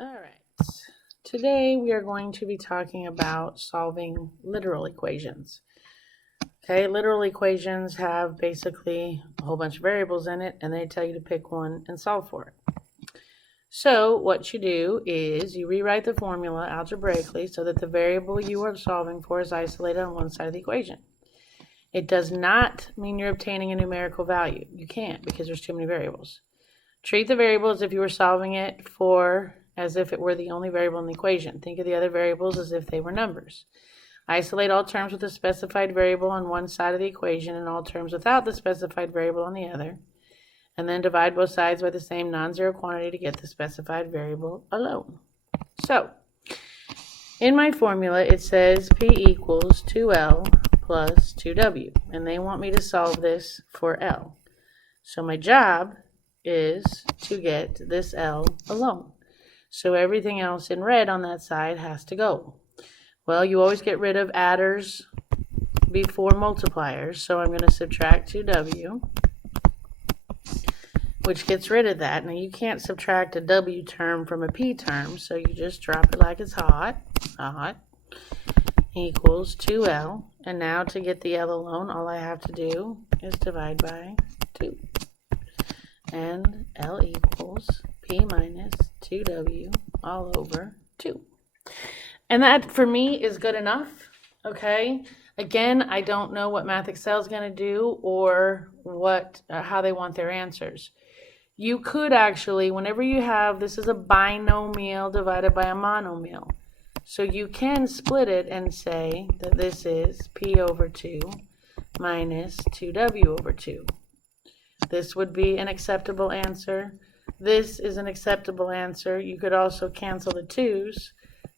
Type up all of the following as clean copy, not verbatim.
All right. Today we are going to be talking about solving literal equations. Okay, literal equations have basically a whole bunch of variables in it, and they tell you to pick one and solve for it. So what you do is you rewrite the formula algebraically so that the variable you are solving for is isolated on one side of the equation. It does not mean you're obtaining a numerical value. You can't because there's too many variables. Treat the variable as if you were solving it as if it were the only variable in the equation. Think of the other variables as if they were numbers. Isolate all terms with a specified variable on one side of the equation and all terms without the specified variable on the other. And then divide both sides by the same non-zero quantity to get the specified variable alone. So, in my formula it says P equals 2L plus 2W. And they want me to solve this for L. So my job is to get this L alone. So everything else in red on that side has to go. Well, you always get rid of adders before multipliers, so I'm going to subtract 2W, which gets rid of that. Now you can't subtract a W term from a P term, so you just drop it like it's hot, equals 2L. And now to get the L alone, all I have to do is divide by 2. And L equals P minus 2W all over 2. And that, for me, is good enough, okay? Again, I don't know what Math Excel is going to do or how they want their answers. You could actually, whenever you have, this is a binomial divided by a monomial. So you can split it and say that this is P over 2 minus 2W over 2. This would be an acceptable answer. This is an acceptable answer. You could also cancel the 2's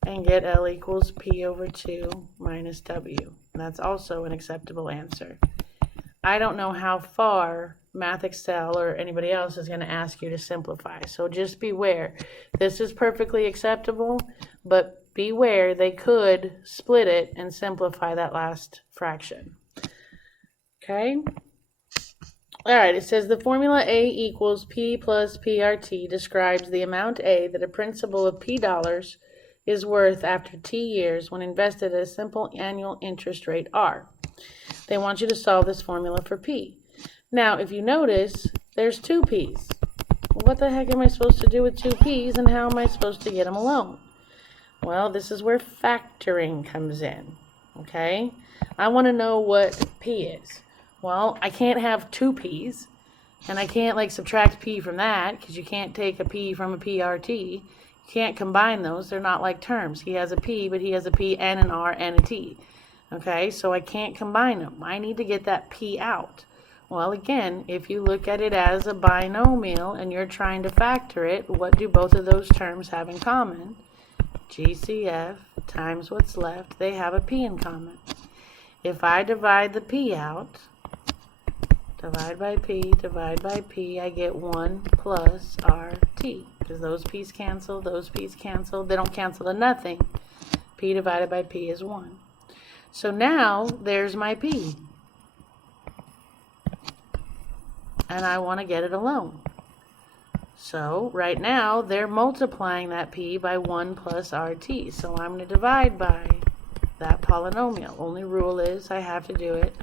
and get L equals P over 2 minus W. And that's also an acceptable answer. I don't know how far Math Excel or anybody else is going to ask you to simplify. So just beware. This is perfectly acceptable, but beware they could split it and simplify that last fraction. Okay? All right, it says the formula A equals P plus PRT describes the amount A that a principal of P dollars is worth after T years when invested at a simple annual interest rate R. They want you to solve this formula for P. Now, if you notice, there's 2 P's. What the heck am I supposed to do with 2 P's, and how am I supposed to get them alone? Well, this is where factoring comes in, okay? I want to know what P is. Well, I can't have 2 P's, and I can't subtract P from that, because you can't take a P from a PRT. You can't combine those. They're not like terms. He has a P, but he has a P and an R and a T. Okay, so I can't combine them. I need to get that P out. Well, again, if you look at it as a binomial and you're trying to factor it, what do both of those terms have in common? GCF times what's left, they have a P in common. If I divide the P out, divide by P, I get 1 plus RT. Because those P's cancel, they don't cancel to nothing. P divided by P is 1. So now, there's my P. And I want to get it alone. So, right now, they're multiplying that P by 1 plus RT. So I'm going to divide by that polynomial. Only rule is I have to do it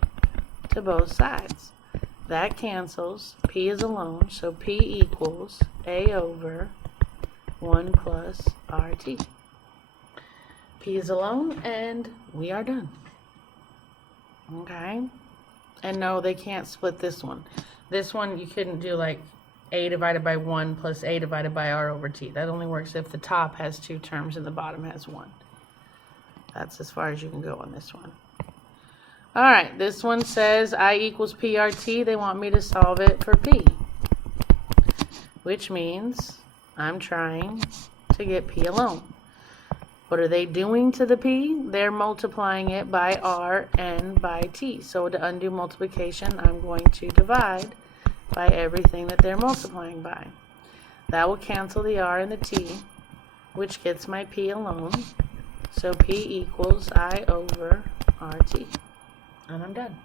to both sides. That cancels. P is alone, so P equals A over 1 plus RT. P is alone, and we are done. Okay? And no, they can't split this one. This one, you couldn't do A divided by 1 plus A divided by R over T. That only works if the top has 2 terms and the bottom has 1. That's as far as you can go on this one. All right, this one says I equals PRT. They want me to solve it for P, which means I'm trying to get P alone. What are they doing to the P? They're multiplying it by R and by T. So to undo multiplication, I'm going to divide by everything that they're multiplying by. That will cancel the R and the T, which gets my P alone. So P equals I over RT. And I'm done.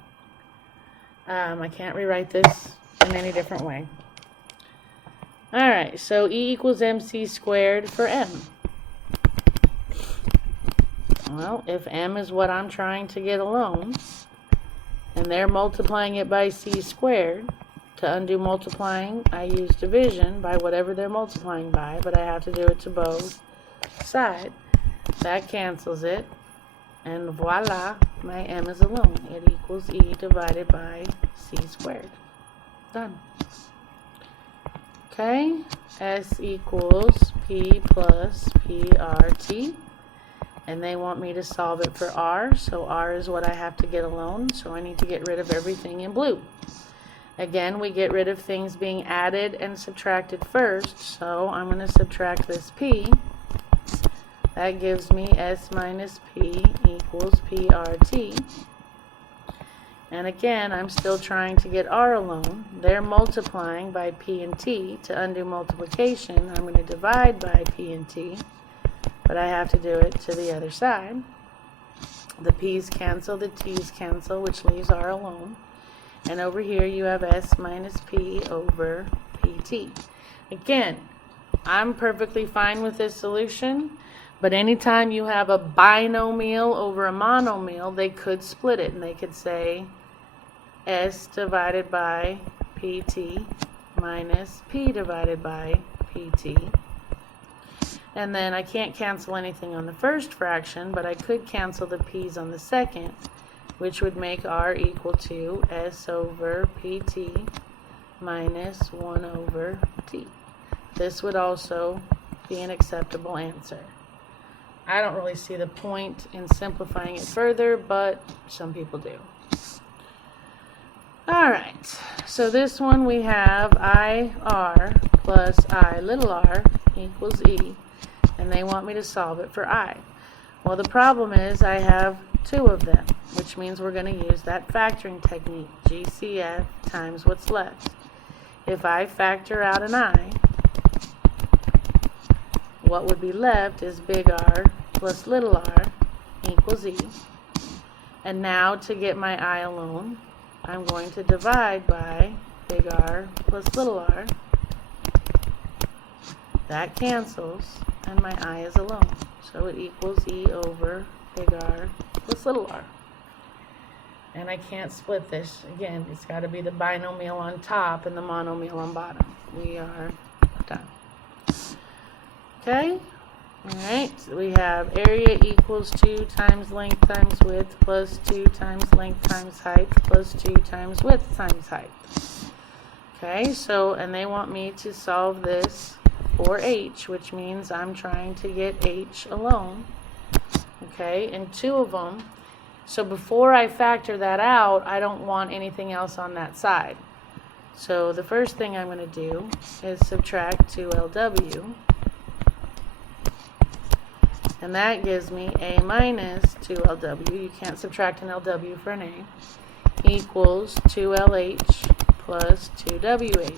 I can't rewrite this in any different way. Alright, so E equals MC squared for M. Well, if M is what I'm trying to get alone, and they're multiplying it by C squared, to undo multiplying, I use division by whatever they're multiplying by, but I have to do it to both sides. That cancels it, and voila, my M is alone. It equals E divided by C squared. Done. Okay, S equals P plus PRT. And they want me to solve it for R, so R is what I have to get alone, so I need to get rid of everything in blue. Again, we get rid of things being added and subtracted first, so I'm going to subtract this P. That gives me S minus P equals PRT. And again, I'm still trying to get R alone. They're multiplying by P and T. To undo multiplication, I'm going to divide by P and T. But I have to do it to the other side. The P's cancel, the T's cancel, which leaves R alone. And over here you have S minus P over PT. Again, I'm perfectly fine with this solution, but anytime you have a binomial over a monomial, they could split it, and they could say S divided by PT minus P divided by PT. And then I can't cancel anything on the first fraction, but I could cancel the p's on the second, which would make R equal to S over PT minus 1 over T. This would also be an acceptable answer. I don't really see the point in simplifying it further, but some people do. Alright, so this one we have IR plus I little r equals E. And they want me to solve it for I. Well, the problem is I have two of them, which means we're going to use that factoring technique, GCF times what's left. If I factor out an I, what would be left is big R plus little r equals E. And now to get my I alone, I'm going to divide by big R plus little r. That cancels, and my I is alone. So it equals E over big R plus little r. And I can't split this. Again, it's got to be the binomial on top and the monomial on bottom. We are done. Okay? Alright, so we have area equals 2 times length times width plus 2 times length times height plus 2 times width times height. Okay, so, and they want me to solve this for H, which means I'm trying to get H alone. Okay, and two of them. So before I factor that out, I don't want anything else on that side. So the first thing I'm going to do is subtract 2LW. And that gives me A minus 2LW. You can't subtract an LW for an A. Equals 2LH plus 2WH.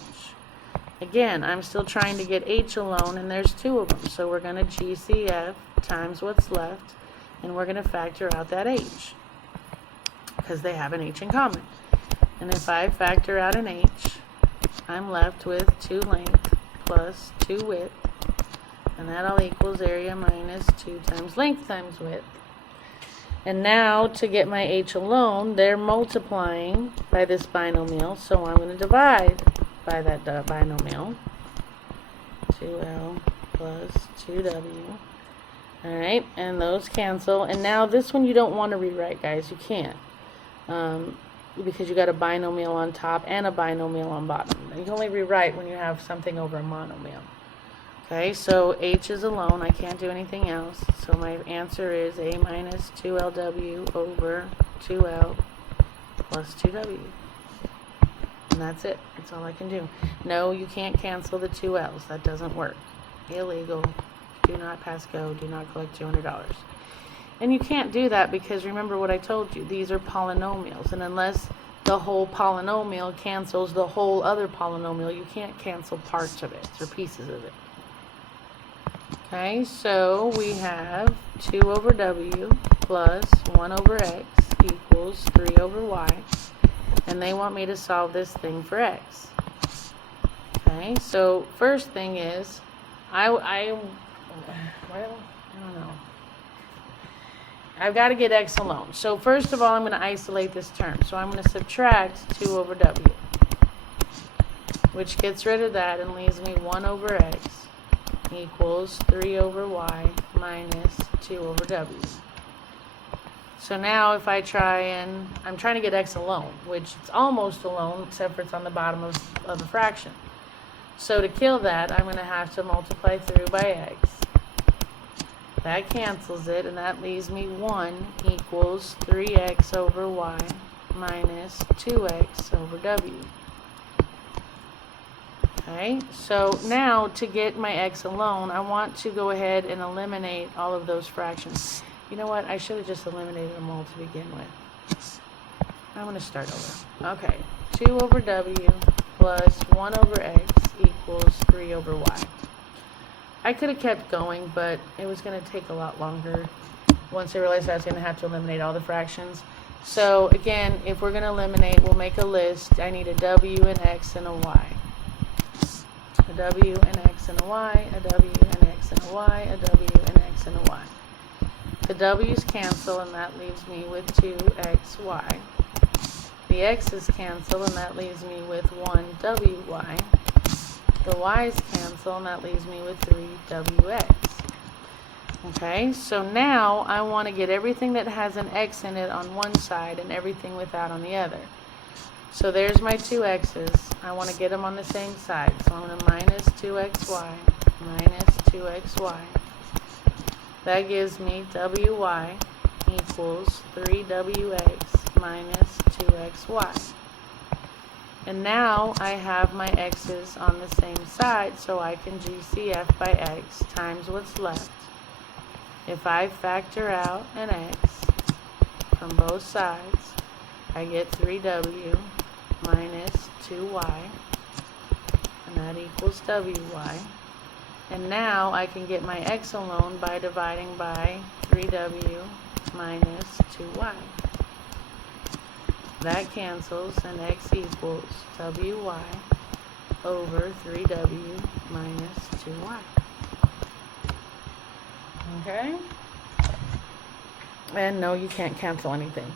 Again, I'm still trying to get H alone, and there's two of them. So we're going to GCF times what's left, and we're going to factor out that H, because they have an H in common. And if I factor out an H, I'm left with 2 length plus 2 width, and that all equals area minus 2 times length times width. And now to get my H alone, they're multiplying by this binomial, so I'm going to divide by that binomial. 2L plus 2W. Alright, and those cancel. And now this one you don't want to rewrite, guys. You can't. Because you got a binomial on top and a binomial on bottom. You can only rewrite when you have something over a monomial. Okay, so H is alone. I can't do anything else. So my answer is A minus 2LW over 2L plus 2W. And that's it. That's all I can do. No, you can't cancel the 2L's. That doesn't work. Illegal. Do not pass go. Do not collect $200. And you can't do that because remember what I told you. These are polynomials. And unless the whole polynomial cancels the whole other polynomial, you can't cancel parts of it or pieces of it. Okay, so we have 2 over W plus 1 over X equals 3 over Y. And they want me to solve this thing for X. Okay, Okay, so first thing is, I don't know. I've got to get x alone. So first of all, I'm going to isolate this term. So I'm going to subtract 2 over w, which gets rid of that and leaves me 1 over x equals 3 over y minus 2 over w. So now if I try and, I'm trying to get x alone, which it's almost alone, except for it's on the bottom of the fraction. So to kill that, I'm going to have to multiply through by x. That cancels it, and that leaves me 1 equals 3x over y minus 2x over w. Okay, so now to get my x alone, I want to go ahead and eliminate all of those fractions. You know what? I should have just eliminated them all to begin with. I'm going to start over. Okay, 2 over w plus 1 over x equals 3 over y. I could have kept going, but it was going to take a lot longer once I realized I was going to have to eliminate all the fractions. So again, if we're going to eliminate, we'll make a list. I need a w, an x, and a y. A w, an x, and a y, a w, an x, and a y, a w, an x, and a y. The w's cancel, and that leaves me with 2xy. The x's cancel, and that leaves me with 1wy. The y's cancel, and that leaves me with 3wx. Okay, so now I want to get everything that has an x in it on one side and everything without on the other. So there's my 2x's. I want to get them on the same side. So I'm going to minus 2xy minus 2xy. That gives me wy equals 3wx minus 2xy. And now I have my x's on the same side, so I can GCF by x times what's left. If I factor out an x from both sides, I get 3w minus 2y, and that equals wy. And now I can get my x alone by dividing by 3w minus 2y. That cancels, and x equals wy over 3w minus 2y. Okay? And no, you can't cancel anything.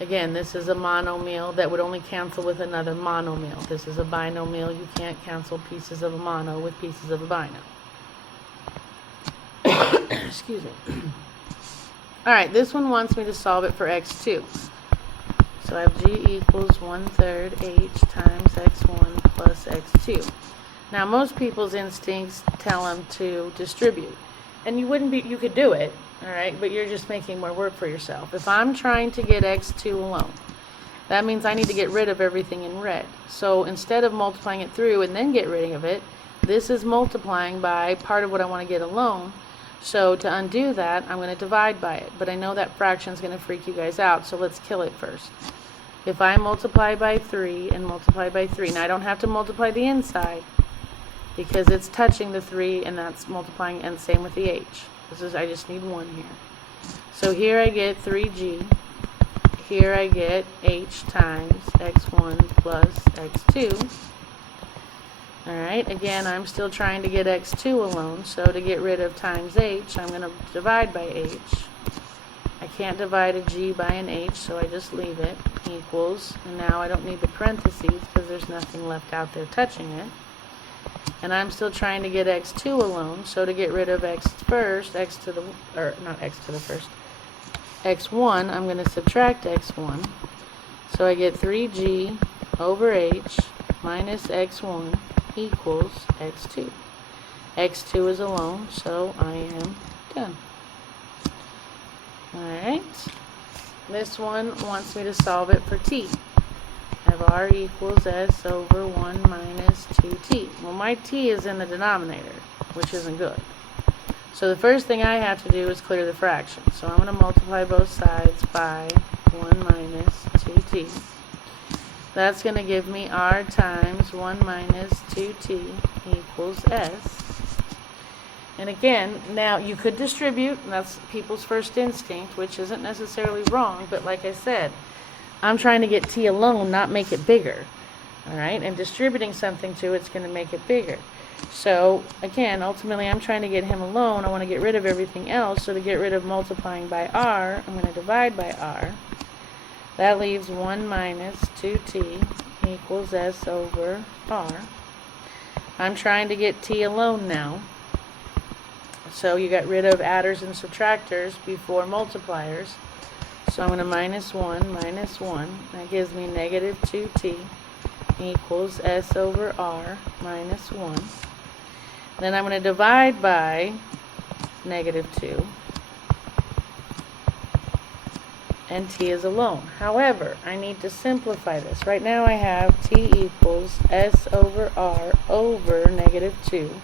Again, this is a monomial that would only cancel with another monomial. This is a binomial. You can't cancel pieces of a mono with pieces of a bino. Excuse me. Alright, this one wants me to solve it for x2. So I have g equals 1/3 h times x1 plus x2. Now most people's instincts tell them to distribute. And you could do it, alright, but you're just making more work for yourself. If I'm trying to get x2 alone, that means I need to get rid of everything in red. So instead of multiplying it through and then get rid of it, this is multiplying by part of what I want to get alone. So to undo that, I'm going to divide by it. But I know that fraction is going to freak you guys out, so let's kill it first. If I multiply by 3 and multiply by 3, now I don't have to multiply the inside because it's touching the 3 and that's multiplying, and same with the h. I just need 1 here. So here I get 3g. Here I get h times x1 plus x2. Alright, again, I'm still trying to get x2 alone, so to get rid of times h, I'm going to divide by h. I can't divide a g by an h, so I just leave it, equals, and now I don't need the parentheses because there's nothing left out there touching it. And I'm still trying to get x2 alone, so to get rid of x first, x1, I'm going to subtract x1. So I get 3g over h minus x1 equals x2. x2 is alone, so I am done. Alright, this one wants me to solve it for t. I have r equals s over 1 minus 2t. Well, my t is in the denominator, which isn't good. So the first thing I have to do is clear the fraction. So I'm going to multiply both sides by 1 minus 2t. That's going to give me r times 1 minus 2t equals s. And again, now you could distribute, and that's people's first instinct, which isn't necessarily wrong, but like I said, I'm trying to get t alone, not make it bigger. All right, and distributing something to it's going to make it bigger. So again, ultimately I'm trying to get him alone. I want to get rid of everything else. So to get rid of multiplying by r, I'm going to divide by r. That leaves 1 minus 2t equals s over r. I'm trying to get t alone now. So you got rid of adders and subtractors before multipliers. So I'm going to minus 1, minus 1. That gives me negative 2t equals s over r minus 1. Then I'm going to divide by negative 2. And t is alone. However, I need to simplify this. Right now I have t equals s over r over negative 2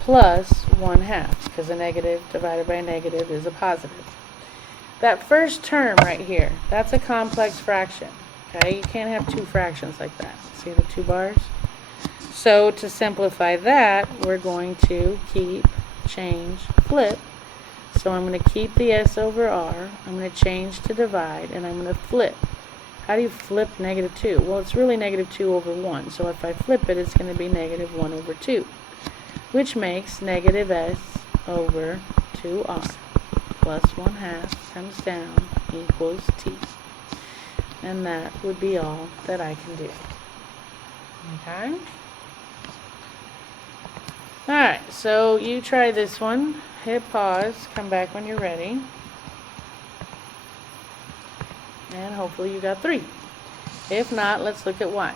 plus 1/2, because a negative divided by a negative is a positive. That first term right here, that's a complex fraction. Okay, you can't have two fractions like that. See the two bars? So to simplify that, we're going to keep, change, flip. So I'm going to keep the s over r, I'm going to change to divide, and I'm going to flip. How do you flip negative 2? Well, it's really negative 2 over 1. So if I flip it, it's going to be negative 1 over 2, which makes negative s over 2r plus 1/2 comes down equals t. And that would be all that I can do. Okay? Alright, so you try this one. Hit pause, come back when you're ready. And hopefully you got 3. If not, let's look at y.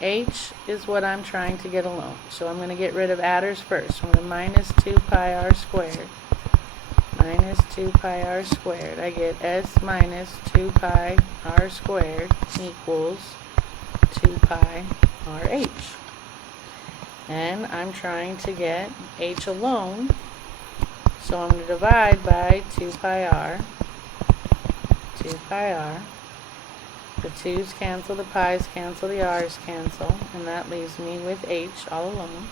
H is what I'm trying to get alone. So I'm going to get rid of adders first. So I'm going to minus 2 pi r squared. Minus 2 pi r squared. I get s minus 2 pi r squared equals 2 pi rh. And I'm trying to get h alone. So I'm going to divide by 2 pi r. 2 pi r. The 2's cancel, the pi's cancel, the r's cancel, and that leaves me with h all alone.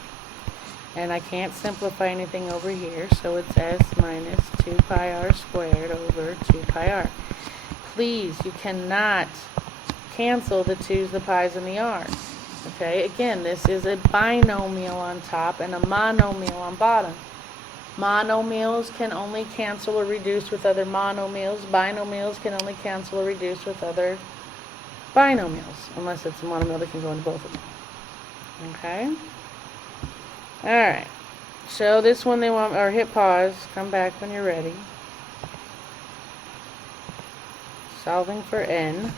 And I can't simplify anything over here, so it's s minus 2 pi r squared over 2 pi r. Please, you cannot cancel the 2's, the pi's, and the r's. Okay, again, this is a binomial on top and a monomial on bottom. Monomials can only cancel or reduce with other monomials. Binomials can only cancel or reduce with other binomials, unless it's a monomial that can go into both of them. Okay? Alright. So this one they want, or hit pause, come back when you're ready. Solving for n.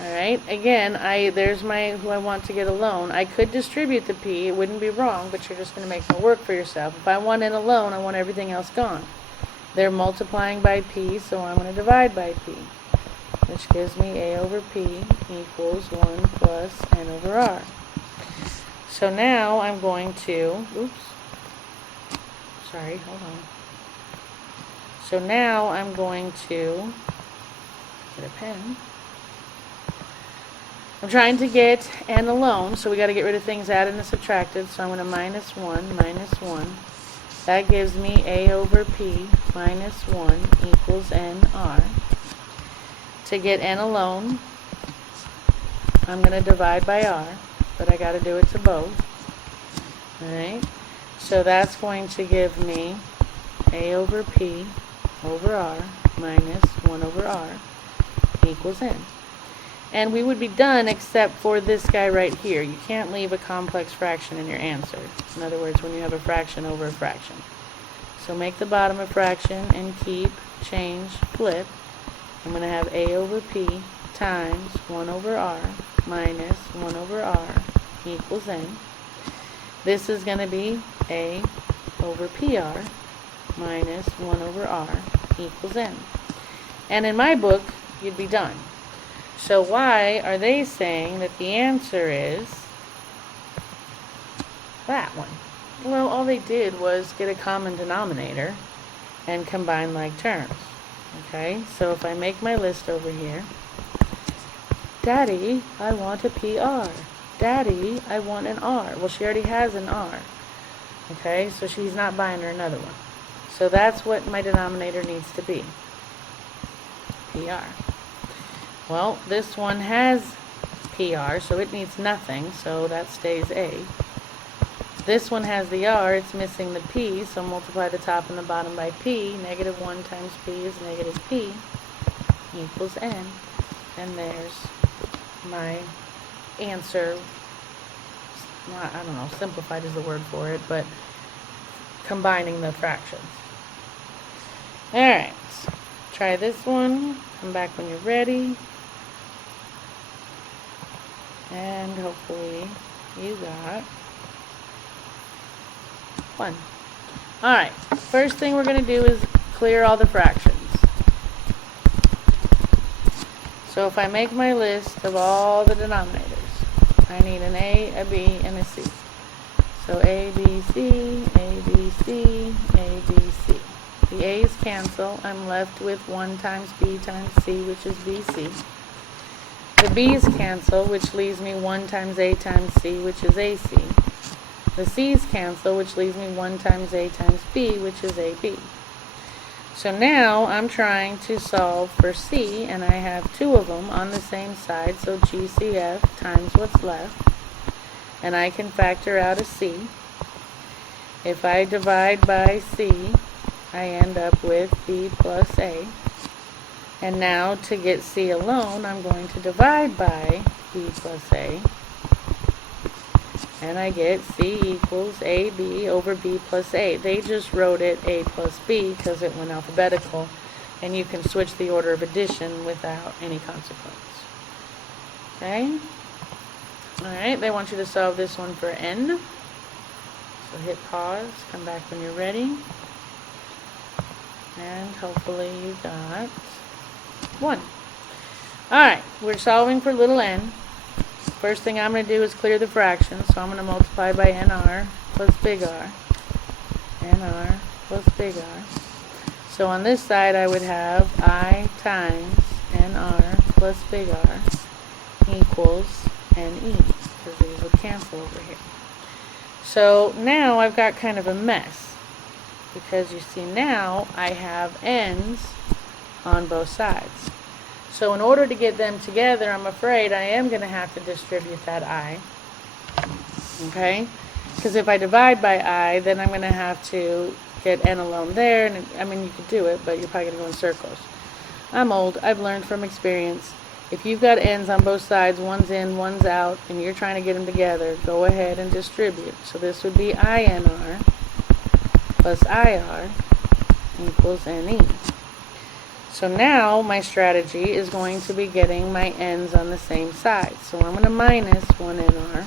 Alright, again, there's my who I want to get alone. I could distribute the p, it wouldn't be wrong, but you're just going to make more work for yourself. If I want n alone, I want everything else gone. They're multiplying by p, so I'm going to divide by p, which gives me a over p equals 1 plus n over r. So now I'm going to, hold on. So now I'm going to get a pen. I'm trying to get n alone, so we got to get rid of things added and subtracted. So I'm going to minus 1, minus 1. That gives me a over p minus 1 equals nr. To get n alone, I'm going to divide by r, but I got to do it to both. Alright, so that's going to give me a over p over r minus 1 over r equals n. And we would be done except for this guy right here. You can't leave a complex fraction in your answer. In other words, when you have a fraction over a fraction. So make the bottom a fraction and keep, change, flip. I'm going to have a over p times 1 over r minus 1 over r equals n. This is going to be a over pr minus 1 over r equals n. And in my book, you'd be done. So why are they saying that the answer is that one? Well, all they did was get a common denominator and combine like terms. Okay, so if I make my list over here, Daddy, I want a PR. Daddy, I want an R. Well, she already has an R. Okay, so she's not buying her another one. So that's what my denominator needs to be. PR. Well, this one has PR, so it needs nothing, so that stays A. This one has the R, it's missing the P, so multiply the top and the bottom by P. Negative 1 times P is negative P equals N. And there's my answer. I don't know, simplified is the word for it, but combining the fractions. Alright, try this one. Come back when you're ready. And hopefully you got 1. Alright, first thing we're going to do is clear all the fractions. So if I make my list of all the denominators, I need an A, a B, and a C. So A, B, C, A, B, C, A, B, C. The A's cancel. I'm left with 1 times B times C, which is BC. The B's cancel, which leaves me 1 times A times C, which is AC. The C's cancel, which leaves me 1 times A times B, which is AB. So now I'm trying to solve for C, and I have 2 of them on the same side, so GCF times what's left. And I can factor out a C. If I divide by C, I end up with B plus A. And now to get C alone, I'm going to divide by B plus A. And I get C equals AB over B plus A. They just wrote it A plus B because it went alphabetical. And you can switch the order of addition without any consequence. Okay? Alright, they want you to solve this one for N. So hit pause, come back when you're ready. And hopefully you got 1. Alright, we're solving for little n. First thing I'm going to do is clear the fractions, so I'm going to multiply by NR plus big R. NR plus big R. So on this side I would have I times NR plus big R equals NE, because these would cancel over here. So now I've got kind of a mess, because you see now I have n's on both sides. So in order to get them together, I'm afraid I am going to have to distribute that I. Okay? Because if I divide by I, then I'm going to have to get n alone there. And I mean, you could do it, but you're probably going to go in circles. I'm old. I've learned from experience. If you've got n's on both sides, one's in, one's out, and you're trying to get them together, go ahead and distribute. So this would be INR plus IR equals NE. So now my strategy is going to be getting my n's on the same side. So I'm going to minus 1NR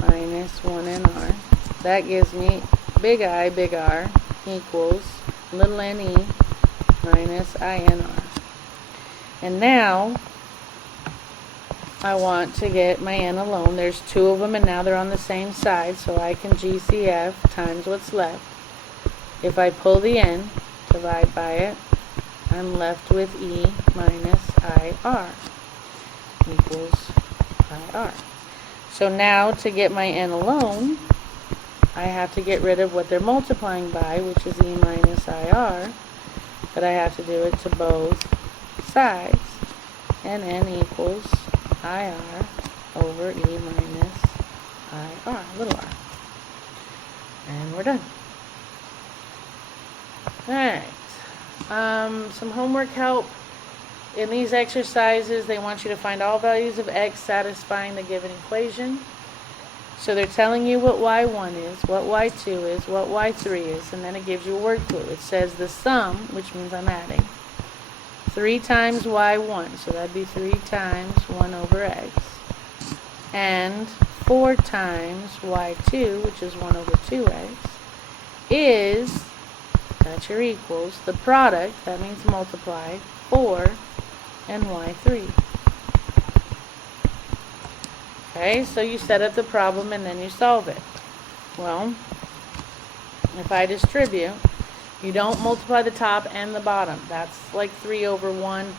minus 1NR. That gives me big I, big R equals little ne minus INR. And now I want to get my n alone. There's 2 of them, and now they're on the same side, so I can GCF times what's left. If I pull the n, divide by it, I'm left with E minus IR equals IR. So now to get my n alone, I have to get rid of what they're multiplying by, which is E minus IR, but I have to do it to both sides, and n equals IR over E minus IR, little r. And we're done. Alright. Some homework help. In these exercises, they want you to find all values of x satisfying the given equation. So they're telling you what y1 is, what y2 is, what y3 is, and then it gives you a word clue. It says the sum, which means I'm adding, 3 times y1, so that'd be 3 times 1 over x, and 4 times y2, which is 1 over 2x, is, that's your equals, the product, that means multiply, 4 and y3. Okay, so you set up the problem and then you solve it. Well, if I distribute, you don't multiply the top and the bottom. That's like 3 over 1,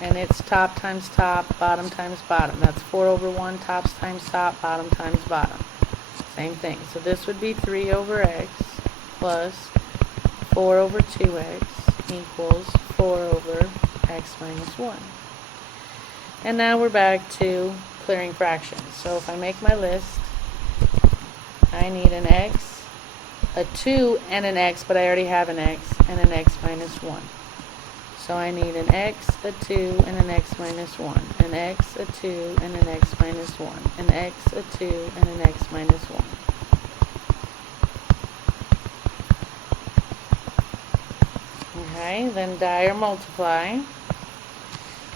and it's top times top, bottom times bottom. That's 4 over 1, tops times top, bottom times bottom. Same thing. So this would be 3 over x plus 4 over 2x equals 4 over x minus 1. And now we're back to clearing fractions. So if I make my list, I need an x, a 2, and an x, but I already have an x, and an x minus 1. So I need an x, a 2, and an x minus 1, an x, a 2, and an x minus 1, an x, a 2, and an x minus 1. Okay, then die or multiply.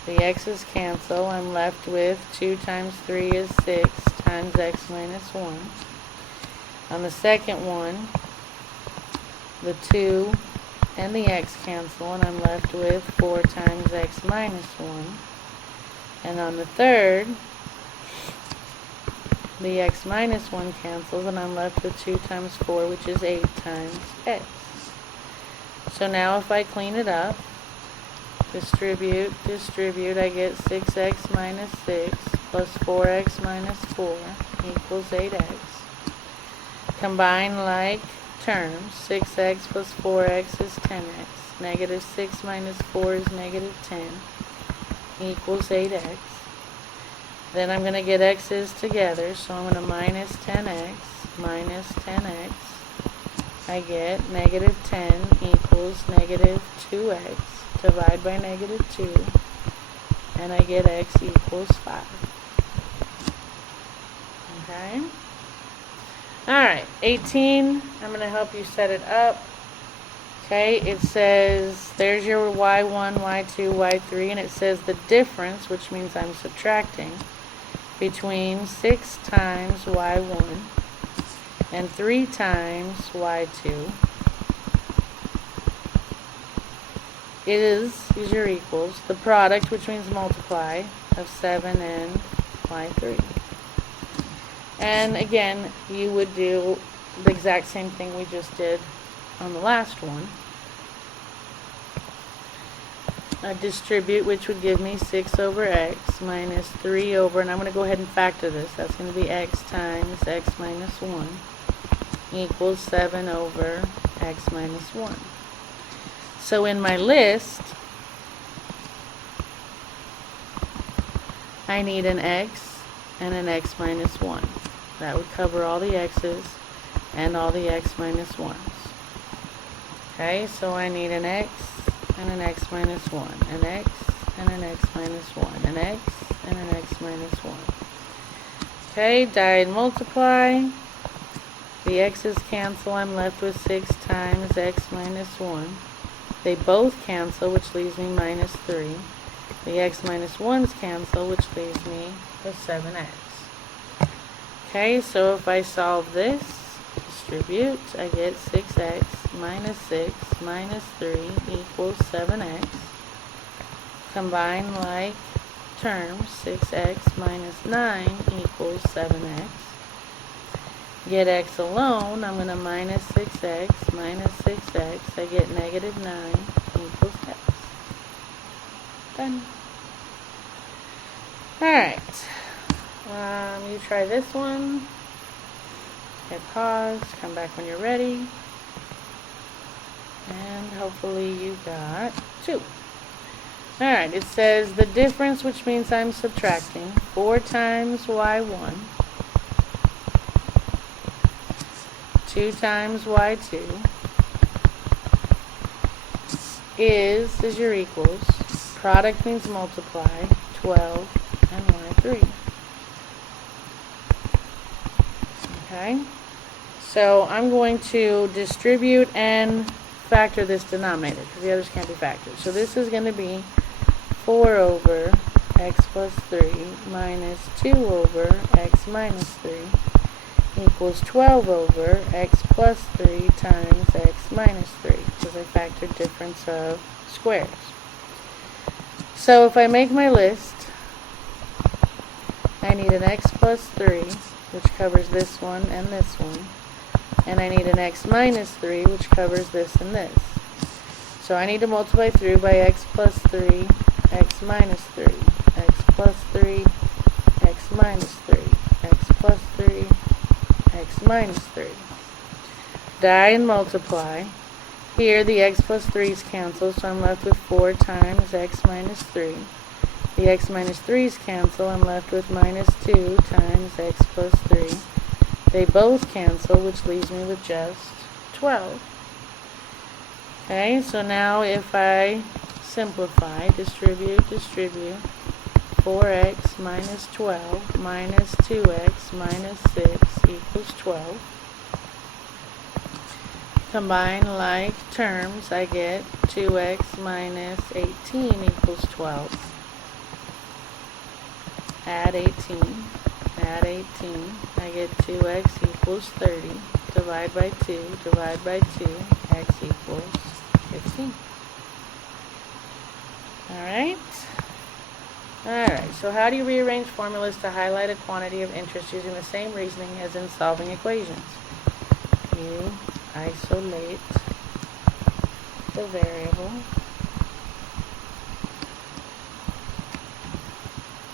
The x's cancel. I'm left with 2 times 3 is 6 times x minus 1. On the second one, the 2 and the x cancel, and I'm left with 4 times x minus 1. And on the third, the x minus 1 cancels, and I'm left with 2 times 4, which is 8 times x. So now if I clean it up, distribute, I get 6x minus 6 plus 4x minus 4 equals 8x. Combine like terms. 6x plus 4x is 10x. Negative 6 minus 4 is negative 10 equals 8x. Then I'm going to get x's together, so I'm going to minus 10x minus 10x. I get negative 10 equals negative 2x. Divide by negative 2, and I get x equals 5. Okay? Alright, 18, I'm going to help you set it up. Okay, it says, there's your y1, y2, y3, and it says the difference, which means I'm subtracting, between 6 times y1 and 3 times y2 is your equals the product, which means multiply, of 7 and y3. And again, you would do the exact same thing we just did on the last one. Distribute, which would give me 6 over x minus 3 over, and I'm going to go ahead and factor this. That's going to be x times x minus 1 equals 7 over x minus 1. So in my list, I need an x and an x minus 1. That would cover all the x's and all the x minus 1s. Okay, so I need an x and an x minus 1, an x and an x minus 1, an x and an x minus 1. Okay, divide and multiply. The x's cancel. I'm left with 6 times x minus 1. They both cancel, which leaves me minus 3. The x minus 1's cancel, which leaves me with 7x. Okay, so if I solve this, distribute, I get 6x minus 6 minus 3 equals 7x. Combine like terms, 6x minus 9 equals 7x. Get x alone, I'm going to minus 6x minus 6x. I get negative 9 equals x. Done. Alright. You try this one. Hit pause. Come back when you're ready. And hopefully you got 2. Alright, it says the difference, which means I'm subtracting, 4 times y1. 2 times y2 is your equals. Product means multiply, 12 and y3. Okay, so I'm going to distribute and factor this denominator because the others can't be factored. So this is going to be 4 over x plus 3 minus 2 over x minus 3 equals 12 over x plus 3 times x minus 3, because I factored difference of squares. So if I make my list, I need an x plus 3, which covers this one and this one, and I need an x minus 3, which covers this and this. So I need to multiply through by x plus 3, x minus 3, x plus 3, x minus 3, x plus 3, x minus 3. Die and multiply. Here the x plus 3's cancel, so I'm left with 4 times x minus 3. The x minus 3's cancel. I'm left with minus 2 times x plus 3. They both cancel, which leaves me with just 12. Okay, so now if I simplify, distribute, 4x minus 12 minus 2x minus 6 equals 12. Combine like terms, I get 2x minus 18 equals 12. Add 18, I get 2x equals 30. Divide by 2, x equals 15. Alright, so how do you rearrange formulas to highlight a quantity of interest using the same reasoning as in solving equations? You isolate the variable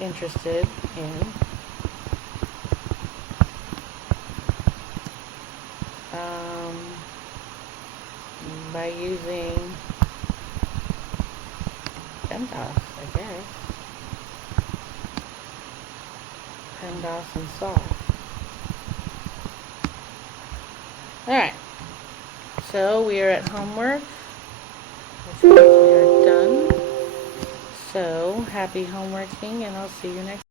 interested in by using PEMDAS, I guess. PEMDAS and solve. Alright, so we are at homework. Which means we are done. So, happy homeworking, and I'll see you next time.